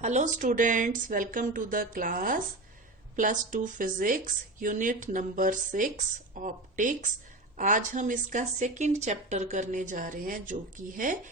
Hello students, welcome to the class plus 2 physics unit number 6 optics। आज हम इसका second chapter करने जा रहे हैं जो कि है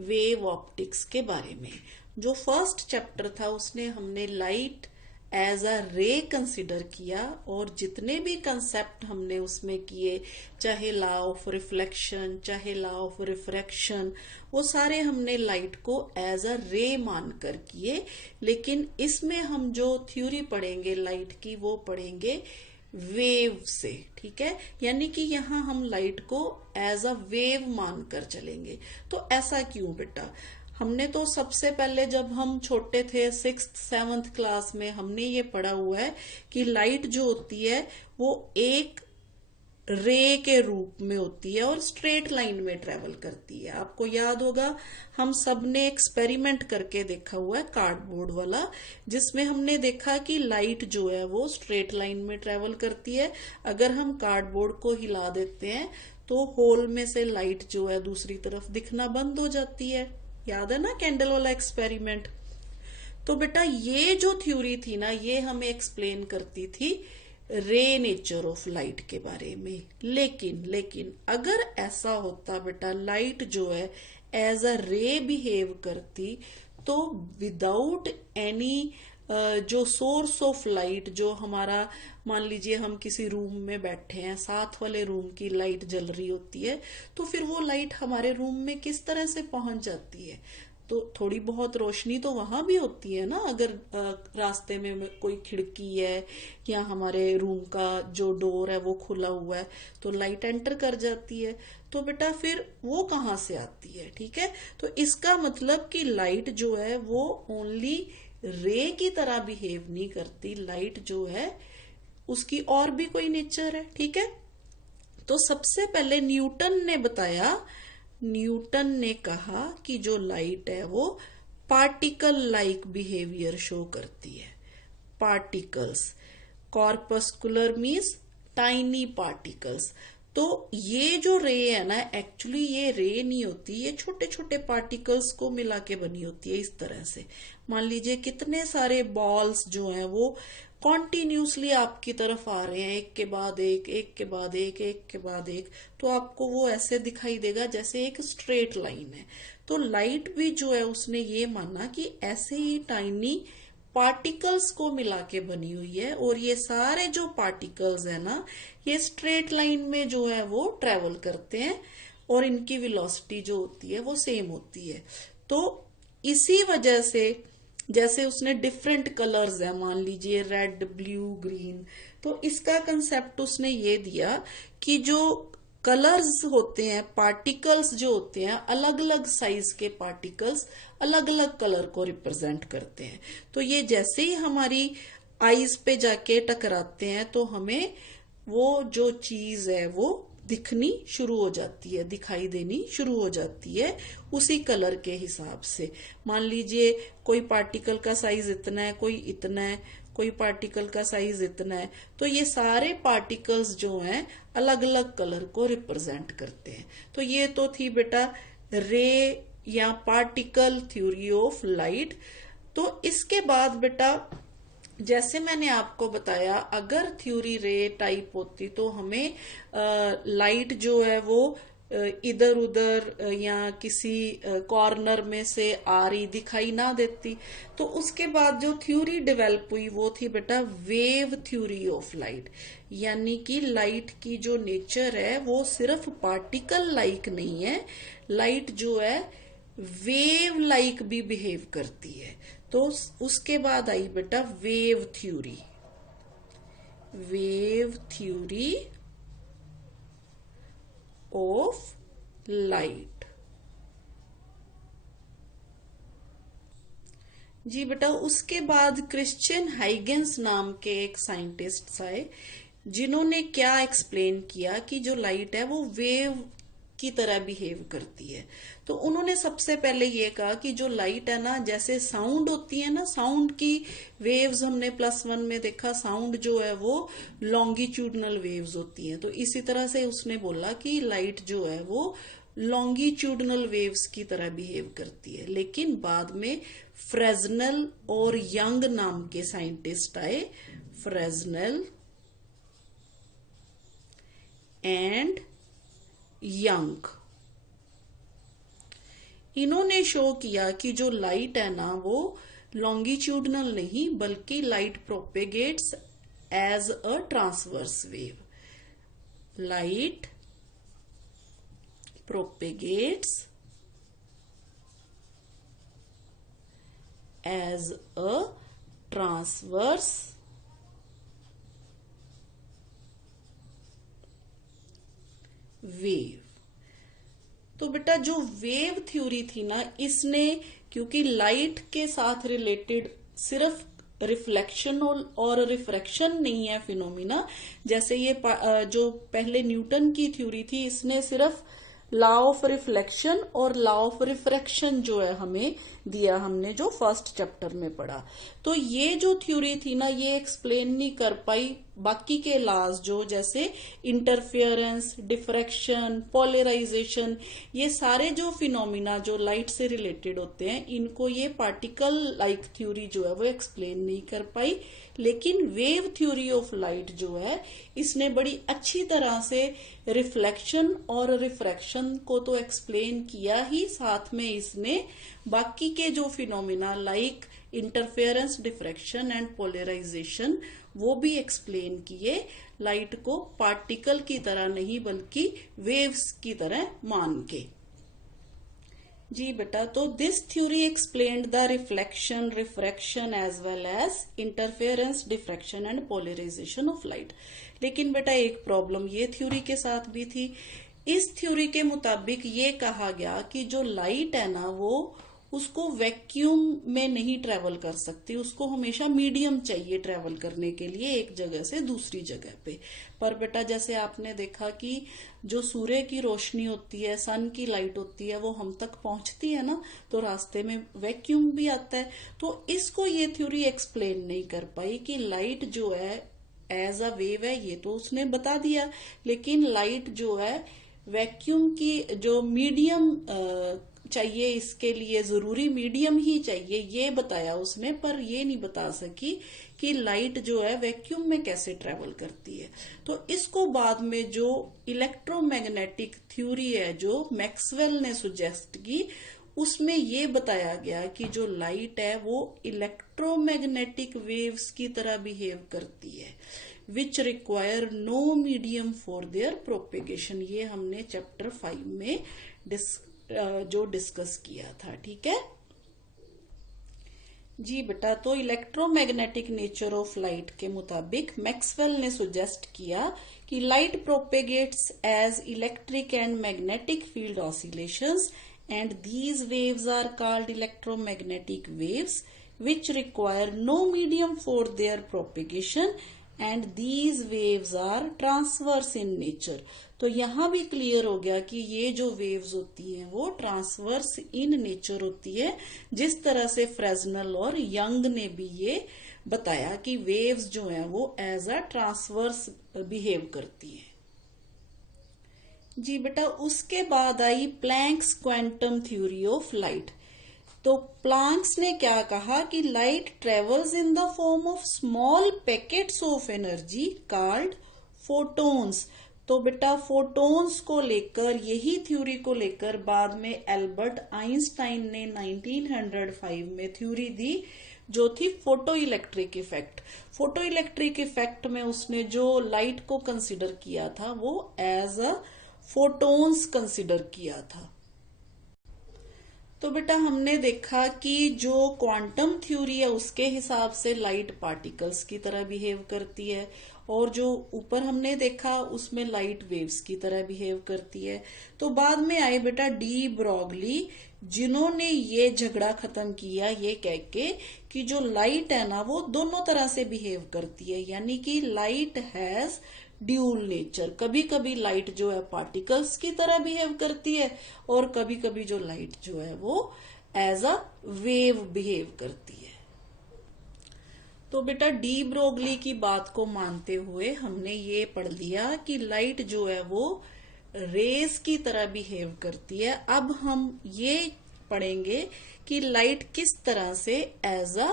वेव ऑप्टिक्स के बारे में। जो फर्स्ट चैप्टर था उसने हमने लाइट एज अ रे कंसिडर किया और जितने भी कंसेप्ट हमने उसमें किए, चाहे लॉ ऑफ रिफ्लेक्शन चाहे लॉ ऑफ रिफ्रैक्शन, वो सारे हमने लाइट को एज अ रे मानकर किए। लेकिन इसमें हम जो थ्योरी पढ़ेंगे लाइट की वो पढ़ेंगे वेव से, ठीक है। यानी कि यहाँ हम लाइट को एज अ वेव मानकर चलेंगे। तो ऐसा क्यों बेटा? हमने तो सबसे पहले जब हम छोटे थे 6th-7th क्लास में हमने ये पढ़ा हुआ है कि लाइट जो होती है वो एक रे के रूप में होती है और स्ट्रेट लाइन में ट्रेवल करती है। आपको याद होगा हम सब ने एक्सपेरिमेंट करके देखा हुआ है कार्डबोर्ड वाला, जिसमें हमने देखा कि लाइट जो है वो स्ट्रेट लाइन में ट्रेवल करती है। अगर हम कार्डबोर्ड को हिला देते हैं तो होल में से लाइट जो है दूसरी तरफ दिखना बंद हो जाती है। याद है ना कैंडल वाला एक्सपेरिमेंट? तो बेटा ये जो थ्योरी थी ना ये हमें एक्सप्लेन करती थी रे नेचर ऑफ लाइट के बारे में। लेकिन अगर ऐसा होता बेटा लाइट जो है एज अ रे बिहेव करती तो विदाउट एनी जो सोर्स ऑफ लाइट, जो हमारा मान लीजिए हम किसी रूम में बैठे हैं, साथ वाले रूम की लाइट जल रही होती है, तो फिर वो लाइट हमारे रूम में किस तरह से पहुंच जाती है? तो थोड़ी बहुत रोशनी तो वहां भी होती है ना। अगर रास्ते में कोई खिड़की है या हमारे रूम का जो डोर है वो खुला हुआ है तो लाइट एंटर कर जाती है। तो बेटा फिर वो कहाँ से आती है? ठीक है, तो इसका मतलब कि लाइट जो है वो ओनली रे की तरह बिहेव नहीं करती। लाइट जो है उसकी और भी कोई नेचर है, ठीक है। तो सबसे पहले न्यूटन ने कहा कि जो लाइट है वो पार्टिकल लाइक बिहेवियर शो करती है। Particles, corpuscular means tiny particles. तो ये जो रे है ना, एक्चुअली ये रे नहीं होती, ये छोटे छोटे पार्टिकल्स को मिला के बनी होती है। इस तरह से मान लीजिए कितने सारे बॉल्स जो हैं वो कॉन्टिन्यूसली आपकी तरफ आ रहे हैं, एक के बाद एक, एक के बाद एक, एक के बाद एक। तो आपको वो ऐसे दिखाई देगा जैसे एक स्ट्रेट लाइन है। तो लाइट भी जो है उसने ये माना कि ऐसे ही टाइनी पार्टिकल्स को मिला के बनी हुई है और ये सारे जो पार्टिकल्स है ना ये स्ट्रेट लाइन में जो है वो ट्रेवल करते हैं और इनकी वेलोसिटी जो होती है वो सेम होती है। तो इसी वजह से जैसे उसने डिफरेंट कलर्स है, मान लीजिए रेड, ब्लू, ग्रीन, तो इसका कंसेप्ट उसने ये दिया कि जो कलर्स होते हैं, पार्टिकल्स जो होते हैं, अलग अलग साइज के पार्टिकल्स अलग अलग कलर को रिप्रेजेंट करते हैं। तो ये जैसे ही हमारी आईज पे जाके टकराते हैं तो हमें वो जो चीज है वो दिखनी शुरू हो जाती है, दिखाई देनी शुरू हो जाती है उसी कलर के हिसाब से। मान लीजिए कोई पार्टिकल का साइज इतना है, कोई इतना है, कोई पार्टिकल का साइज इतना है, तो ये सारे पार्टिकल्स जो हैं अलग अलग कलर को रिप्रेजेंट करते हैं। तो ये तो थी बेटा रे या पार्टिकल थ्योरी ऑफ लाइट। तो इसके बाद बेटा जैसे मैंने आपको बताया अगर थ्योरी रे टाइप होती तो हमें लाइट जो है वो इधर उधर या किसी कॉर्नर में से आ रही दिखाई ना देती। तो उसके बाद जो थ्योरी डेवलप हुई वो थी बेटा वेव थ्योरी ऑफ लाइट। यानी कि लाइट की जो नेचर है वो सिर्फ पार्टिकल लाइक नहीं है, लाइट जो है वेव लाइक भी बिहेव करती है। तो उसके बाद आई बेटा wave theory. Wave theory of light. जी बेटा, उसके बाद क्रिश्चियन हाइगेंस नाम के एक साइंटिस्ट आए जिन्होंने क्या एक्सप्लेन किया कि जो लाइट है वो वेव की तरह बिहेव करती है। तो उन्होंने सबसे पहले ये कहा कि जो लाइट है ना, जैसे साउंड होती है ना, साउंड की वेव्स हमने +1 में देखा, साउंड जो है वो लॉन्गिट्यूडनल वेव्स होती हैं। तो इसी तरह से उसने बोला कि लाइट जो है वो लॉन्गिट्यूडनल वेव्स की तरह बिहेव करती है। लेकिन बाद में फ्रेजनेल और यंग नाम के साइंटिस्ट आए, फ्रेजनेल एंड यंग। इन्होंने शो किया कि जो लाइट है ना वो लॉन्गिट्यूडनल नहीं बल्कि light propagates as a transverse wave. Light propagates as a transverse wave. तो बेटा जो वेव थ्योरी थी ना, इसने क्योंकि लाइट के साथ रिलेटेड सिर्फ रिफ्लेक्शन और रिफ्रैक्शन नहीं है फिनोमिना, जैसे ये जो पहले न्यूटन की थ्योरी थी इसने सिर्फ लॉ ऑफ रिफ्लेक्शन और लॉ ऑफ रिफ्रैक्शन जो है हमें दिया, हमने जो फर्स्ट चैप्टर में पढ़ा। तो ये जो थ्योरी थी ना ये एक्सप्लेन नहीं कर पाई बाकी के लॉज जो जैसे इंटरफेरेंस, डिफ्रैक्शन, पोलराइजेशन, ये सारे जो फिनोमिना जो लाइट से रिलेटेड होते हैं इनको ये पार्टिकल लाइक थ्योरी जो है वो एक्सप्लेन नहीं कर पाई। लेकिन वेव थ्योरी ऑफ लाइट जो है इसने बड़ी अच्छी तरह से रिफ्लेक्शन और रिफ्रैक्शन को तो एक्सप्लेन किया ही, साथ में इसने बाकी के जो phenomena like interference, diffraction and polarisation वो भी एक्सप्लेन किए, लाइट को पार्टिकल की तरह नहीं बल्कि वेव्स की तरह मान के। जी बेटा, तो this theory explained the reflection, refraction as well as interference, diffraction and polarisation of light. लेकिन बेटा एक प्रॉब्लम ये थ्योरी के साथ भी थी। इस थ्योरी के मुताबिक ये कहा गया कि जो लाइट है ना वो उसको वैक्यूम में नहीं ट्रेवल कर सकती, उसको हमेशा मीडियम चाहिए ट्रेवल करने के लिए एक जगह से दूसरी जगह पे। पर बेटा जैसे आपने देखा कि जो सूर्य की रोशनी होती है, सन की लाइट होती है, वो हम तक पहुंचती है ना, तो रास्ते में वैक्यूम भी आता है। तो इसको ये थ्योरी एक्सप्लेन नहीं कर पाई कि लाइट जो है एज अ वेव है, ये तो उसने बता दिया, लेकिन लाइट जो है वैक्यूम की जो मीडियम चाहिए, इसके लिए जरूरी मीडियम ही चाहिए ये बताया उसने, पर ये नहीं बता सकी कि लाइट जो है वैक्यूम में कैसे ट्रेवल करती है। तो इसको बाद में जो इलेक्ट्रोमैग्नेटिक थ्योरी है जो मैक्सवेल ने सुजेस्ट की, उसमें ये बताया गया कि जो लाइट है वो इलेक्ट्रोमैग्नेटिक वेव्स की तरह बिहेव करती है, which require no medium for their propagation. ये हमने चैप्टर 5 में जो डिस्कस किया था, ठीक है जी बेटा। तो इलेक्ट्रोमैग्नेटिक नेचर ऑफ लाइट के मुताबिक मैक्सवेल ने सुजेस्ट किया कि light propagates as electric and magnetic field oscillations and these waves are called electromagnetic waves which require no medium for their propagation and these waves are transverse in nature। तो यहां भी clear हो गया कि ये जो वेव्स होती हैं वो ट्रांसवर्स इन नेचर होती है, जिस तरह से फ्रेजनल और यंग ने भी ये बताया कि वेव्स जो हैं वो एज अ ट्रांसवर्स बिहेव करती हैं। जी बेटा, उसके बाद आई Planck's quantum theory of light. तो प्लैंक्स ने क्या कहा कि light travels in the form of small packets of energy called photons. तो बेटा फोटोन्स को लेकर, यही थ्योरी को लेकर बाद में एल्बर्ट आइंस्टाइन ने 1905 में थ्योरी दी जो थी photo electric effect. Photo electric effect में उसने जो लाइट को कंसिडर किया था वो एज अ फोटोन्स कंसिडर किया था। तो बेटा हमने देखा कि जो क्वांटम थ्योरी है उसके हिसाब से लाइट पार्टिकल्स की तरह बिहेव करती है, और जो ऊपर हमने देखा उसमें लाइट वेव्स की तरह बिहेव करती है। तो बाद में आए बेटा डी ब्रॉगली, जिन्होंने ये झगड़ा खत्म किया ये कह के कि जो लाइट है ना वो दोनों तरह से बिहेव करती है, यानी कि लाइट हैज ड्यूल नेचर। कभी कभी लाइट जो है पार्टिकल्स की तरह बिहेव करती है और कभी कभी जो लाइट जो है वो एज अ वेव बिहेव करती है। तो बेटा डी ब्रोगली की बात को मानते हुए हमने ये पढ़ लिया कि लाइट जो है वो रेस की तरह बिहेव करती है। अब हम ये पढ़ेंगे कि लाइट किस तरह से एज अ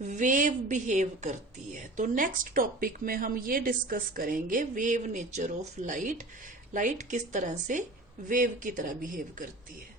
वेव बिहेव करती है। तो नेक्स्ट टॉपिक में हम ये डिस्कस करेंगे wave nature of light, light किस तरह से वेव की तरह बिहेव करती है।